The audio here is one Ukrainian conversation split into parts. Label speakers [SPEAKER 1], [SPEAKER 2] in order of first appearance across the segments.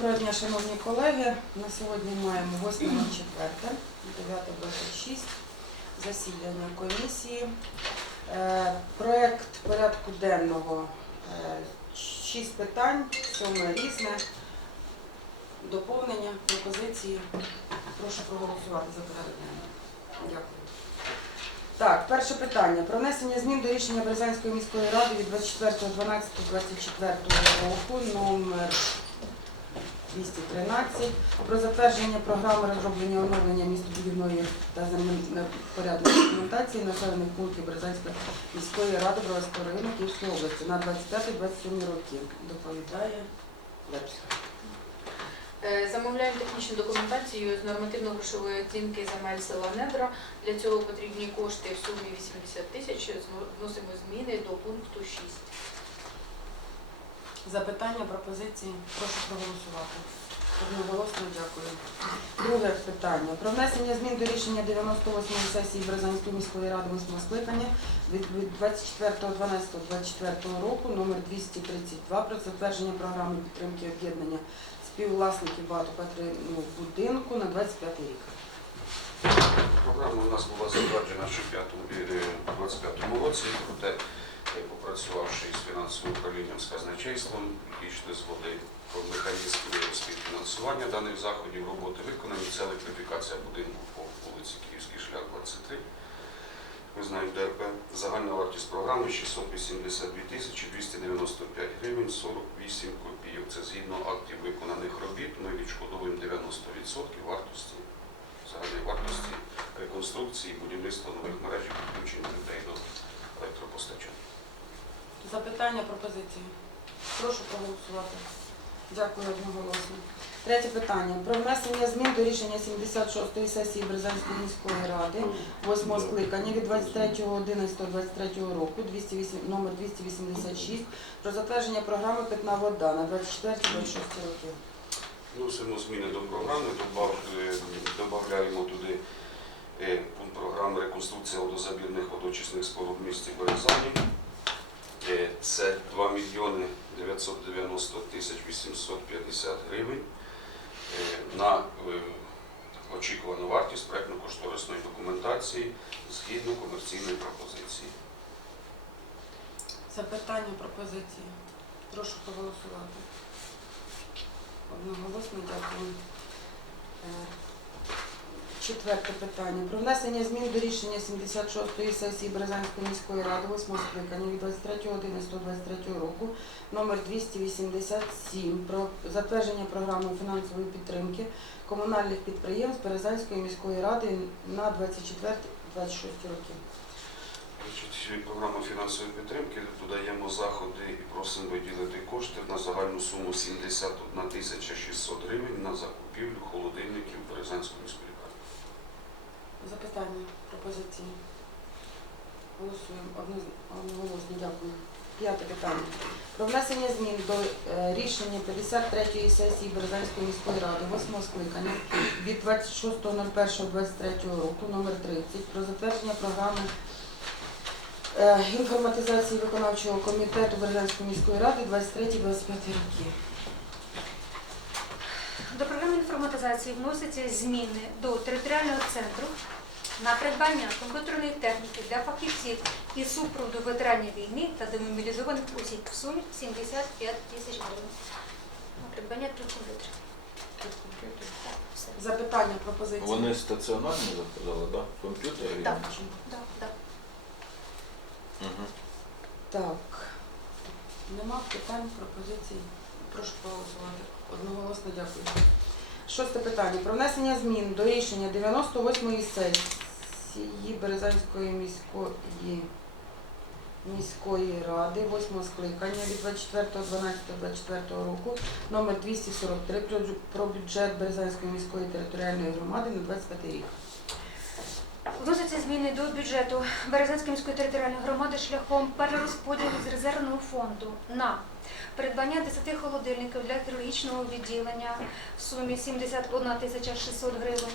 [SPEAKER 1] Доброго дня, шановні колеги. На сьогодні маємо 8 четверте, 9.26 засідання комісії. Е, Проект порядку денного. е, Шість питань, сьоме різне. Доповнення, пропозиції. Прошу проголосувати за порядок денний. Дякую. Так, перше питання. Про внесення змін до рішення Березанської міської ради від 24.12.24 року номер 213 про затвердження програми розроблення оновлення містобудівної та землепорядної документації населених пунктів Березанської міської ради Броварського району Київської області на 25-27 роки. Доповідає Лепська.
[SPEAKER 2] Е, Замовляємо технічну документацію з нормативно-грошової оцінки земель села Недра. Для цього потрібні кошти в сумі 80 тисяч. Вносимо зміни до пункту 6.
[SPEAKER 1] Запитання, пропозиції. Прошу проголосувати. Одноголосно дякую. Друге питання. Про внесення змін до рішення 98-ї сесії Березанської міської ради 8 скликання від від 24.12.24 року номер 232 про затвердження програми підтримки об'єднання співвласників багатоквартирного будинку на 25 рік.
[SPEAKER 3] Програма у нас була затверджена ще в 2025 році, проте е, попрацювавши з фінансовим управлінням з казначейством, дійшли згоди про механізм співфінансування даних заходів роботи виконані. Це електрифікація будинку по вулиці Київський шлях 23. Ми знаємо ДРП. Загальна вартість програми 682 тисячі 295 гривень 48 копійок. Це згідно актів виконаних робіт. Ми відшкодовуємо 90% вартості загальної вартості реконструкції, будівництва нових мереж і підключення людей до електропостачання.
[SPEAKER 1] Запитання, пропозиції. Прошу проголосувати. Дякую одноголосно. Третє питання. Про внесення змін до рішення 76-ї сесії Березанської міської ради 8 скликання від 23.11.23 року 208, номер 286 про затвердження програми Питна вода на 24-26 роки.
[SPEAKER 3] Вносимо зміни до програми, е, додаємо туди е, пункт програми реконструкція водозабірних водочисних споруд в місті Березані. Е, Це 2 мільйони 990 тисяч 850 гривень е, на е, очікувану вартість проєктно-кошторисної документації згідно комерційної пропозиції.
[SPEAKER 1] Запитання, пропозиції. Прошу проголосувати. Одноголосно дякую. Четверте питання. Про внесення змін до рішення 76-ї сесії Березанської міської ради 8 скликання від 23.11.23 року номер 287 про затвердження програми фінансової підтримки комунальних підприємств Березанської міської ради на 24-26 роки.
[SPEAKER 3] Програму фінансової підтримки додаємо заходи і просимо виділити кошти на загальну суму 71 тисяча 600 гривень на закупівлю холодильників.
[SPEAKER 1] Запитання, пропозиції. Голосуємо Одно- одноголосно. Дякую. П'яте питання. Про внесення змін до е, рішення 53-ї сесії Березанської міської ради 8 скликання від 26.01.23 року номер 30 про затвердження програми е, інформатизації виконавчого комітету Березанської міської ради 23-25 роки.
[SPEAKER 4] До програми інформатизації вносяться зміни до територіального центру на придбання комп'ютерної техніки для фахівців і супроводу ветеранів війни та демобілізованих осіб в сумі 75 тисяч гривень. На придбання трьох комп'ютерів. Так, все.
[SPEAKER 1] Запитання, пропозиції.
[SPEAKER 5] Вони стаціонарні заказали, так? Да? Комп'ютери?
[SPEAKER 4] Так, так, так.
[SPEAKER 5] Угу.
[SPEAKER 1] Так. Нема питань, пропозицій. Прошу проголосувати. Одноголосно дякую. Шосте питання. Про внесення змін до рішення 98-ї сесії Березанської міської міської ради 8 скликання від 24.12.24 року номер 243 про про бюджет Березанської міської територіальної громади на 25 рік.
[SPEAKER 4] Вносяться зміни до бюджету Березанської міської територіальної громади шляхом перерозподілу з резервного фонду на придбання 10 холодильників для хірургічного відділення в сумі 71 тисяча 600 гривень,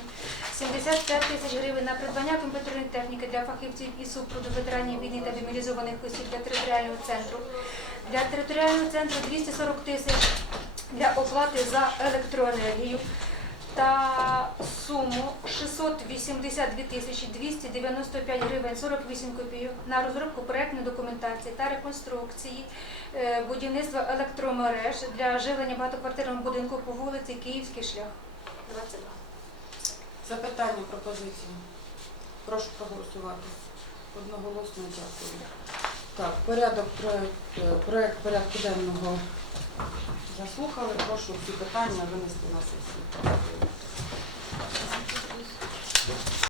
[SPEAKER 4] 75 тисяч гривень на придбання комп'ютерної техніки для фахівців і супроводу ветеранів війни та демілізованих осіб для територіального центру. Для територіального центру 240 тисяч для оплати за електроенергію та суму 682 тисячі 295 гривень 48 копійок на розробку проектної документації та реконструкції е, будівництва електромереж для живлення багатоквартирного будинку по вулиці Київський шлях. 22.
[SPEAKER 1] Запитання, пропозиції. Прошу проголосувати. Одноголосно дякую. Так, порядок проект, е, порядку денного заслухали. Прошу всі питання винести на сесію.